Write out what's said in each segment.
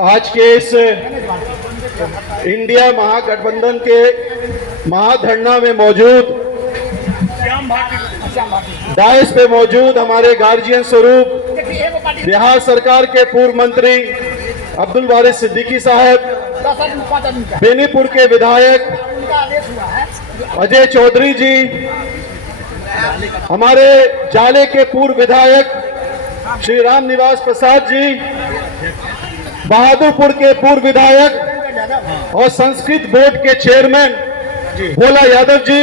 आज के इस इंडिया महागठबंधन के महाधरना में मौजूद, डायस पे मौजूद हमारे गार्जियन स्वरूप बिहार सरकार के पूर्व मंत्री अब्दुल वारिस सिद्दीकी साहब, बेनीपुर के विधायक अजय चौधरी जी, हमारे जाले के पूर्व विधायक श्री राम निवास प्रसाद जी, बहादुरपुर के पूर्व विधायक और संस्कृत बोर्ड के चेयरमैन भोला यादव जी,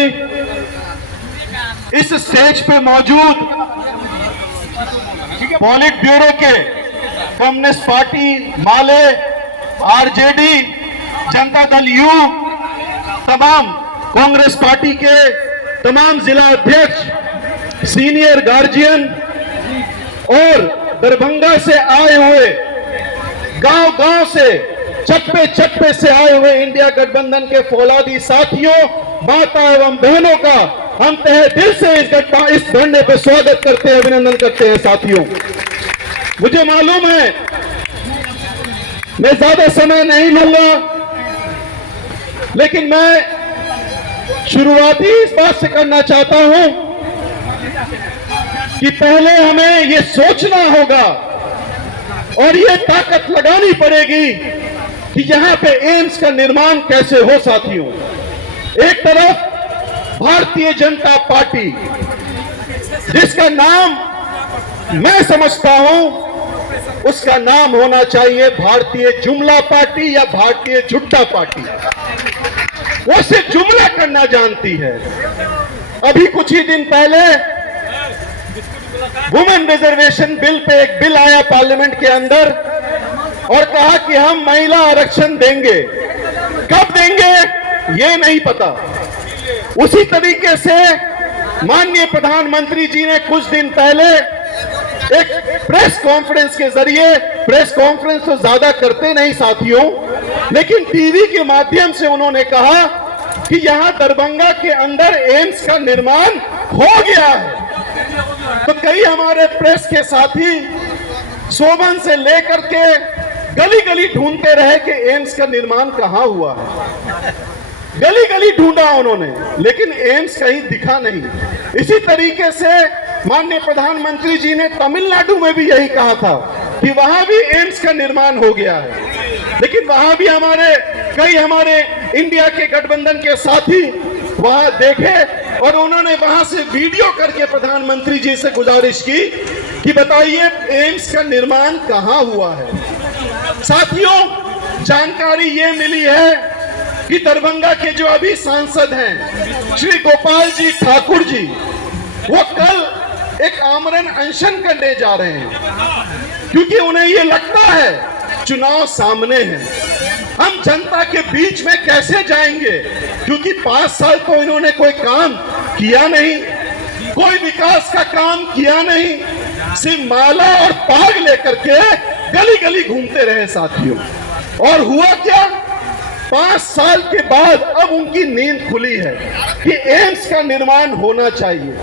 इस स्टेज पे मौजूद पॉलिट ब्यूरो के communist party Male, RJD, Janata Dal you, तमाम कांग्रेस पार्टी के तमाम जिला अध्यक्ष, सीनियर गार्जियन और दरभंगा से आए हुए, गांव-गांव से, चप्पे-चप्पे से आए हुए इंडिया गठबंधन के फौलादी साथियों, माता एवं बहनों का हम तहे दिल से इस धरने पे स्वागत करते हैं, अभिनंदन करते हैं। साथियों, मुझे मालूम है मैं ज्यादा समय नहीं लूंगा, लेकिन मैं शुरुआती इस बात से करना चाहता हूं कि पहले हमें यह सोचना होगा और ये ताकत लगानी पड़ेगी कि यहां पे एम्स का निर्माण कैसे हो। साथियों, एक तरफ भारतीय जनता पार्टी, जिसका नाम मैं समझता हूं उसका नाम होना चाहिए भारतीय जुमला पार्टी या भारतीय झुट्टा पार्टी। वो सिर्फ जुमला करना जानती है। अभी कुछ ही दिन पहले वुमेन रिजर्वेशन बिल पे एक बिल आया पार्लियामेंट के अंदर और कहा कि हम महिला आरक्षण देंगे। कब देंगे ये नहीं पता। उसी तरीके से माननीय प्रधानमंत्री जी ने कुछ दिन पहले एक प्रेस कॉन्फ्रेंस के जरिए, प्रेस कॉन्फ्रेंस तो ज्यादा करते नहीं साथियों, लेकिन टीवी के माध्यम से उन्होंने कहा कि यहां दरभंगा के अंदर एम्स का निर्माण हो गया है। तो कई हमारे प्रेस के साथी सोबन से लेकर के गली गली ढूंढते रहे कि एम्स का निर्माण कहां हुआ है। गली गली ढूंढा उन्होंने, लेकिन एम्स कहीं दिखा नहीं। इसी तरीके से माननीय प्रधानमंत्री जी ने तमिलनाडु में भी यही कहा था कि वहां भी एम्स का निर्माण हो गया है, लेकिन वहां भी कई हमारे इंडिया के गठबंधन के साथी वहां देखे और उन्होंने वहां से वीडियो करके प्रधानमंत्री जी से गुजारिश की कि बताइए एम्स का निर्माण कहां हुआ है। साथियों, जानकारी ये मिली है कि दरभंगा के जो अभी सांसद हैं श्री गोपाल जी ठाकुर जी, वो कल एक आमरण अनशन करने जा रहे हैं, क्योंकि उन्हें ये लगता है चुनाव सामने है। हम जनता के बीच में कैसे जाएंगे, क्योंकि 5 साल तो इन्होंने कोई काम किया नहीं, कोई विकास का काम किया नहीं, सिर्फ माला और पाग लेकर के गली गली घूमते रहे। साथियों, और हुआ क्या, 5 साल के बाद अब उनकी नींद खुली है कि एम्स का निर्माण होना चाहिए।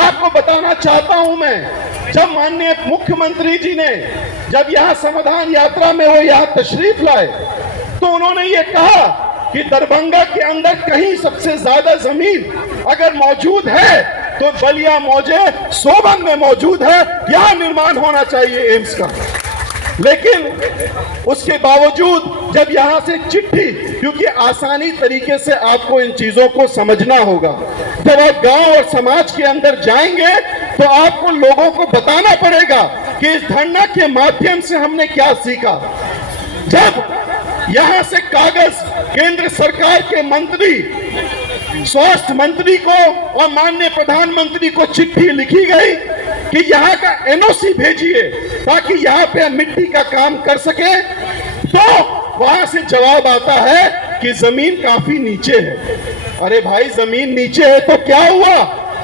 आपको बताना चाहता हूं मैं, जब माननीय मुख्यमंत्री जी ने जब यहां समाधान यात्रा में वो यहां तशरीफ लाए तो उन्होंने ये कहा कि दरभंगा के अंदर कहीं सबसे ज्यादा जमीन अगर मौजूद है तो बलिया मौजे सोबन में मौजूद है, यहां निर्माण होना चाहिए एम्स का। लेकिन उसके बावजूद जब यहां से चिट्ठी, क्योंकि आसानी तरीके से आपको इन चीजों को समझना होगा, जब आप गांव और समाज के अंदर जाएंगे तो आपको लोगों को बताना पड़ेगा कि इस धरना के माध्यम से हमने क्या सीखा। जब यहां से कागज केंद्र सरकार के मंत्री, स्वास्थ्य मंत्री को और माननीय प्रधानमंत्री को चिट्ठी लिखी गई कि यहाँ का एनओसी भेजिए ताकि यहाँ पे मिट्टी का काम कर सके, तो वहां से जवाब आता है कि जमीन काफी नीचे है। अरे भाई, जमीन नीचे है तो क्या हुआ?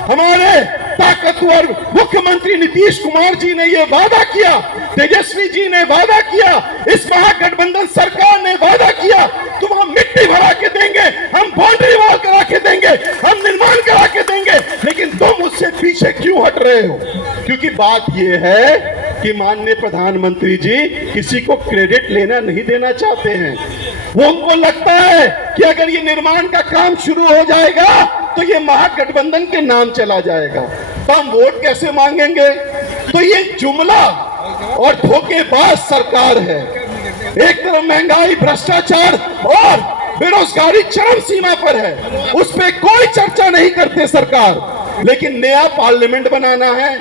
हमारे ताकतवर मुख्यमंत्री नीतीश कुमार जी ने यह वादा किया, तेजस्वी जी ने वादा किया, इस महागठबंधन सरकार ने वादा किया, तुम हम मिट्टी भरा के देंगे, हम बाउंड्री वॉल करा के देंगे, हम निर्माण करा के देंगे, लेकिन तुम उससे पीछे क्यों हट रहे हो? क्योंकि बात यह है कि माननीय प्रधानमंत्री जी किसी को क्रेडिट लेना नहीं देना चाहते हैं। वो उनको लगता है कि अगर ये निर्माण का काम शुरू हो जाएगा तो ये महागठबंधन के नाम चला जाएगा, तो हम वोट कैसे मांगेंगे। तो ये जुमला और धोखेबाज सरकार है। एक तरफ महंगाई, भ्रष्टाचार और बेरोजगारी चरम सीमा पर है, उस पर कोई चर्चा नहीं करते सरकार। लेकिन नया पार्लियामेंट बनाना है,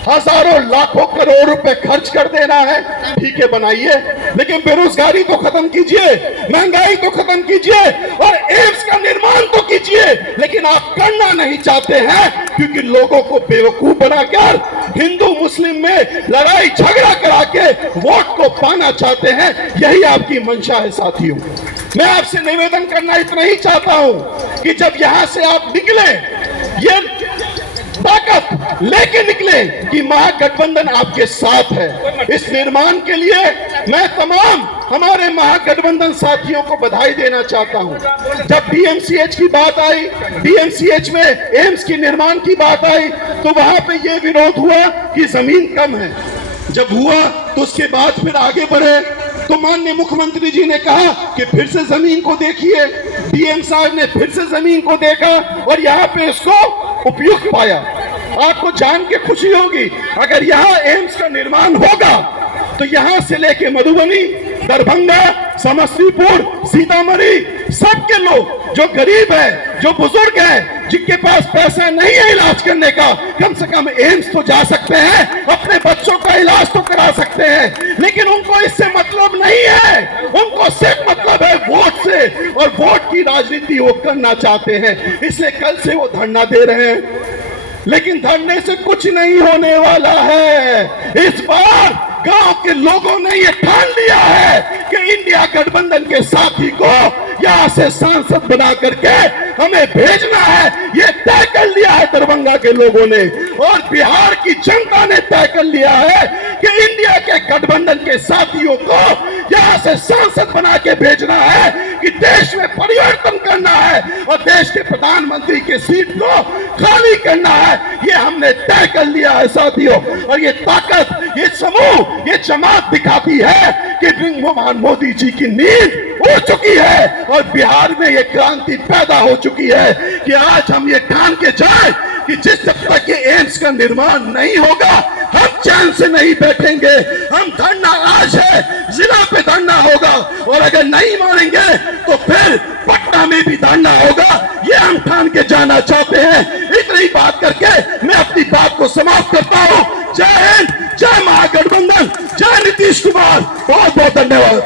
हजारों लाखों करोड़ रुपए खर्च कर देना है, ठीक है बनाइए, लेकिन बेरोजगारी तो खत्म कीजिए, महंगाई तो खत्म कीजिए और एम्स का निर्माण तो कीजिए। लेकिन आप करना नहीं चाहते हैं क्योंकि लोगों को बेवकूफ बनाकर हिंदू मुस्लिम में लड़ाई झगड़ा करा के वोट को पाना चाहते हैं। यही आपकी मंशा है साथियों। मैं आपसे निवेदन करना इतना ही चाहता हूं कि जब यहां से आप निकले, ये ताकत लेके निकले कि महागठबंधन आपके साथ है। इस निर्माण के लिए मैं तमाम हमारे महागठबंधन साथियों को बधाई देना चाहता हूं। जब डीएमसीएच की बात आई, डीएमसीएच में एम्स की निर्माण की बात आई, तो वहां पे ये विरोध हुआ कि जमीन कम है। जब हुआ तो उसके बाद फिर आगे बढ़े तो माननीय मुख्यमंत्री जी ने कहा कि फिर से जमीन को देखिए। डीएम साहब ने फिर से जमीन को देखा और यहाँ पे इसको उपयुक्त पाया। आपको जान के खुशी होगी, अगर यहाँ एम्स का निर्माण होगा तो यहाँ से लेके मधुबनी, दरभंगा, समस्तीपुर, सीतामढ़ी, सबके लोग जो गरीब है, जो बुजुर्ग है, जिनके पास पैसा नहीं है इलाज करने का, कम से कम एम्स तो जा सकते हैं, अपने बच्चों का इलाज तो करा सकते हैं। लेकिन उनको इससे मतलब नहीं है, उनको सिर्फ मतलब है वोट से, और वोट की राजनीति वो करना चाहते हैं। इसलिए कल से वो धरना दे रहे हैं, लेकिन धरने से कुछ नहीं होने वाला है। इस बार गांव के लोगों ने ये ठान लिया है कि इंडिया गठबंधन के साथी को यहां से सांसद बना करके हमें भेजना है। ये तय कर लिया है दरभंगा के लोगों ने, और बिहार की जनता ने तय कर लिया है कि इंडिया के गठबंधन के साथियों को यहां से सांसद बना के भेजना है, कि देश में परिवर्तन करना है और देश के प्रधानमंत्री के सीट को खाली करना है। ये हमने तय कर लिया है साथियों। और ये ताकत, ये समूह, ये जमात दिखाती है कि भगवान मोदी जी की नींद उड़ चुकी है और बिहार में ये क्रांति पैदा हो चुकी है कि आज हम ये ठान के जाए कि जिस जब तक ये एम्स का निर्माण नहीं होगा हम चैन से नहीं बैठेंगे। हम धरना आज है, जिला पे धरना होगा, और अगर नहीं मानेंगे तो फिर पटना में भी धरना होगा। ये हम ठान के जाना चाहते हैं। इतनी बात करके मैं अपनी बात को समाप्त करता हूँ। जय हिंद, जय महागठबंधन, जय नीतीश कुमार। बहुत बहुत धन्यवाद।